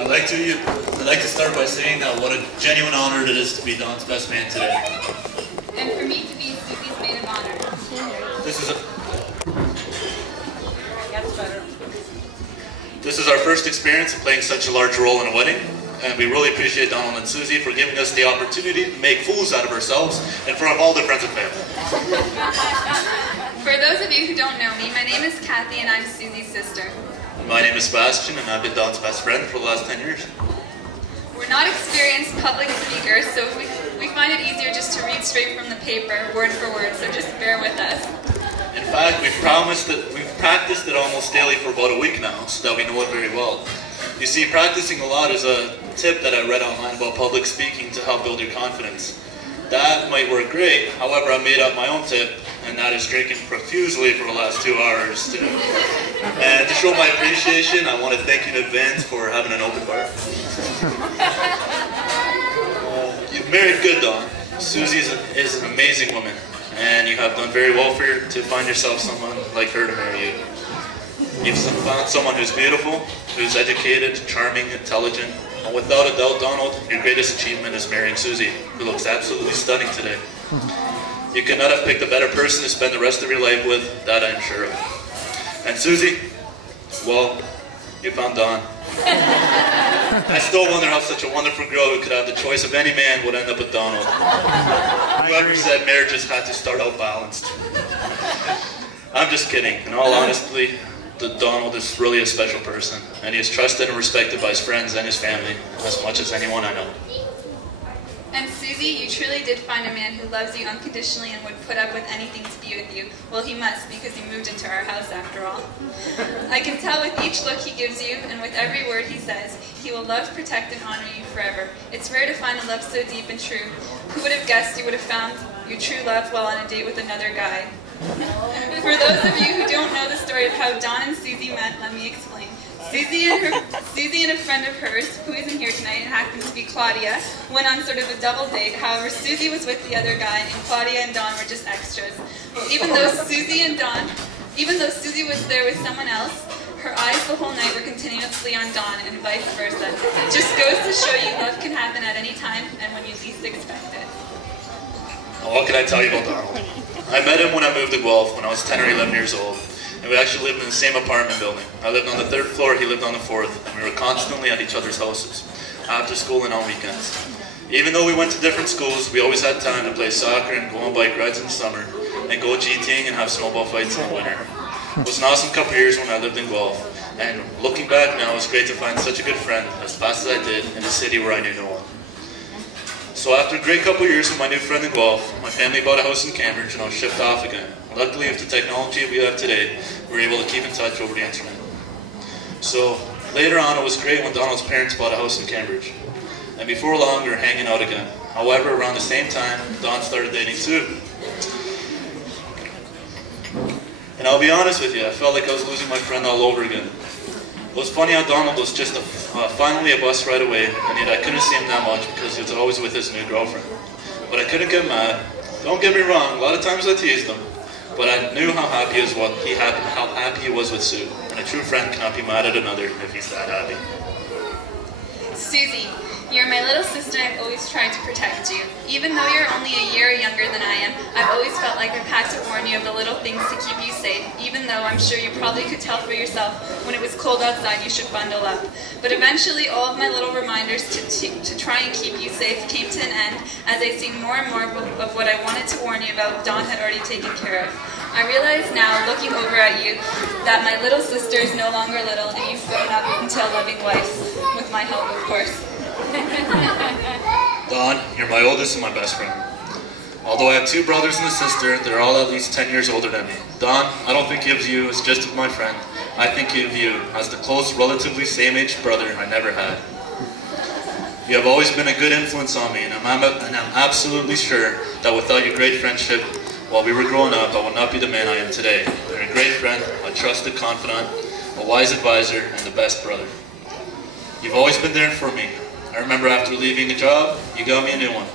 I'd like to start by saying that what a genuine honor it is to be Don's best man today. And for me to be Susie's maid of honor. This is our first experience of playing such a large role in a wedding, and we really appreciate Donald and Susie for giving us the opportunity to make fools out of ourselves in front of all their friends and family. For those of you who don't know me, my name is Kathy and I'm Susie's sister. My name is Sebastian and I've been Don's best friend for the last 10 years. We're not experienced public speakers, so we find it easier just to read straight from the paper, word for word, so just bear with us. In fact, we've practiced it almost daily for about a week now, so that we know it very well. You see, practicing a lot is a tip that I read online about public speaking to help build your confidence. That might work great, however I made up my own tip, and that is drinking profusely for the last 2 hours too. And to show my appreciation, I want to thank you in advance for having an open bar. You've married good, Don. Susie is an amazing woman, and you have done very well to find yourself someone like her to marry you. You've found someone who's beautiful, who's educated, charming, intelligent, and without a doubt, Donald, your greatest achievement is marrying Susie, who looks absolutely stunning today. You could not have picked a better person to spend the rest of your life with, that I'm sure of. And Susie, well, you found Don. I still wonder how such a wonderful girl who could have the choice of any man would end up with Donald. Whoever said marriages had to start out balanced. I'm just kidding. In all honesty, Donald is really a special person, and he is trusted and respected by his friends and his family as much as anyone I know. And Susie, you truly did find a man who loves you unconditionally and would put up with anything to be with you. Well, he must, because he moved into our house after all. I can tell with each look he gives you, and with every word he says, he will love, protect, and honor you forever. It's rare to find a love so deep and true. Who would have guessed you would have found your true love while on a date with another guy? For those of you who don't know the story of how Don and Susie met, let me explain. Susie and a friend of hers, who isn't here tonight and happens to be Claudia, went on sort of a double date. However, Susie was with the other guy, and Claudia and Don were just extras. Well, even though Susie was there with someone else, her eyes the whole night were continuously on Don, and vice versa. It just goes to show you love can happen at any time and when you least expect it. Well, what can I tell you about Donald? I met him when I moved to Guelph when I was 10 or 11 years old. And we actually lived in the same apartment building. I lived on the 3rd floor, he lived on the 4th, and we were constantly at each other's houses, after school and on weekends. Even though we went to different schools, we always had time to play soccer and go on bike rides in the summer, and go GTing and have snowball fights in the winter. It was an awesome couple of years when I lived in Guelph, and looking back now, it was great to find such a good friend, as fast as I did, in a city where I knew no one. So after a great couple of years with my new friend in Guelph, my family bought a house in Cambridge and I was shipped off again. Luckily, with the technology we have today, we were able to keep in touch over the internet. So later on, it was great when Donald's parents bought a house in Cambridge. And before long, we were hanging out again. However, around the same time, Don started dating Sue. And I'll be honest with you, I felt like I was losing my friend all over again. It was funny how Donald was just finally a bus ride away, and yet I couldn't see him that much because he was always with his new girlfriend. But I couldn't get mad. Don't get me wrong, a lot of times I teased him. But I knew how happy he was with Sue, and a true friend cannot be mad at another if he's that happy. Susie, you're my little sister and I've always tried to protect you. Even though you're only a year younger than I am, I've always felt like I've had to warn you of the little things to keep you safe, even though I'm sure you probably could tell for yourself when it was cold outside you should bundle up. But eventually all of my little reminders to try and keep you safe came to an end as I see more and more of what I wanted to warn you about Don had already taken care of. I realize now, looking over at you, that my little sister is no longer little and you've grown up into a loving wife, with my help of course. Don, you're my oldest and my best friend. Although I have 2 brothers and a sister, they're all at least 10 years older than me. Don, I don't think of you as just my friend. I think of you as the close, relatively same-aged brother I never had. You have always been a good influence on me, and I'm absolutely sure that without your great friendship, while we were growing up, I would not be the man I am today. You're a great friend, a trusted confidant, a wise advisor, and the best brother. You've always been there for me. I remember after leaving a job, you got me a new one.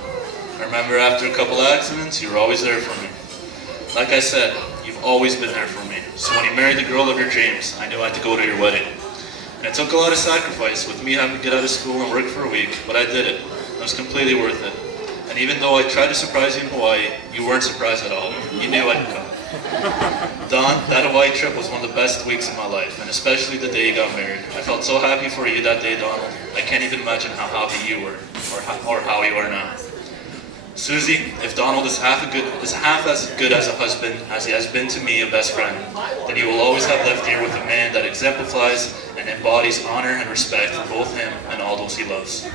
I remember after a couple accidents, you were always there for me. Like I said, you've always been there for me. So when you married the girl of your dreams, I knew I had to go to your wedding. And it took a lot of sacrifice with me having to get out of school and work for a week, but I did it. It was completely worth it. And even though I tried to surprise you in Hawaii, you weren't surprised at all. You knew I'd come. Don, that Hawaii trip was one of the best weeks of my life, and especially the day you got married. I felt so happy for you that day, Donald. I can't even imagine how happy you were, or how you are now. Susie, if Donald is half as good as a husband as he has been to me, a best friend, then you will always have left here with a man that exemplifies and embodies honor and respect for both him and all those he loves.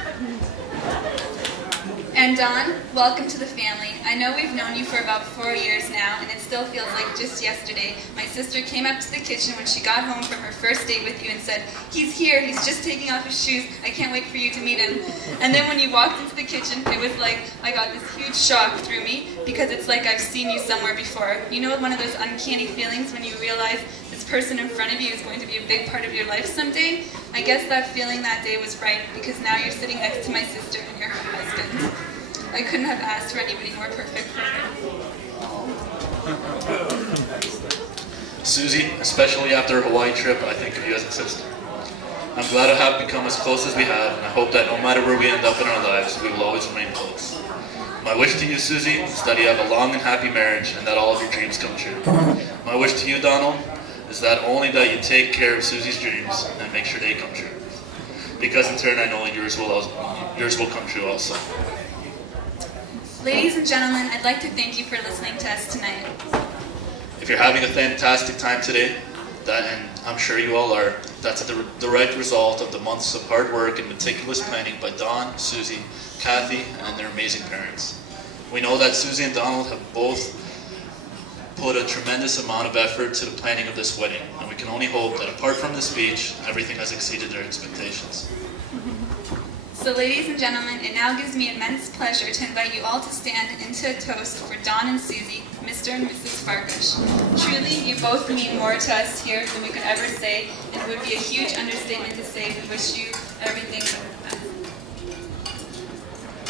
And Don, welcome to the family. I know we've known you for about 4 years now, and it still feels like just yesterday. My sister came up to the kitchen when she got home from her first date with you and said, "He's here, he's just taking off his shoes. I can't wait for you to meet him." And then when you walked into the kitchen, it was like I got this huge shock through me, because it's like I've seen you somewhere before. You know, one of those uncanny feelings when you realize this person in front of you is going to be a big part of your life someday? I guess that feeling that day was right, because now you're sitting next to my sister and you're her husband. I couldn't have asked for anybody more perfect for her. Susie, especially after a Hawaii trip, I think of you as a sister. I'm glad to have become as close as we have, and I hope that no matter where we end up in our lives, we will always remain close. My wish to you, Susie, is that you have a long and happy marriage and that all of your dreams come true. My wish to you, Donald, is that only that you take care of Susie's dreams and make sure they come true. Because in turn, I know yours will come true also. Ladies and gentlemen, I'd like to thank you for listening to us tonight. If you're having a fantastic time today, and I'm sure you all are, that's a direct result of the months of hard work and meticulous planning by Don, Susie, Kathy, and their amazing parents. We know that Susie and Donald have both put a tremendous amount of effort to the planning of this wedding, and we can only hope that apart from the speech, everything has exceeded their expectations. So ladies and gentlemen, it now gives me immense pleasure to invite you all to stand into a toast for Don and Susie, Mr. and Mrs. Farkash. Truly, you both mean more to us here than we could ever say, and it would be a huge understatement to say we wish you everything but the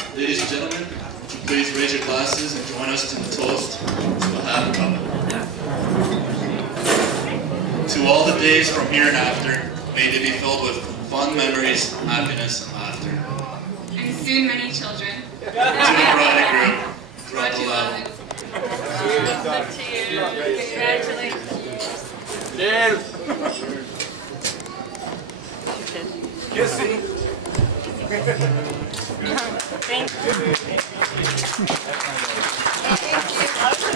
best. Ladies and gentlemen, would you please raise your glasses and join us to the toast to a happy couple. To all the days from here and after, may they be filled with fun memories, happiness, and laughter. And soon many children. To the bride and groom, throughout the love. Congratulations. Cheers. Thank you.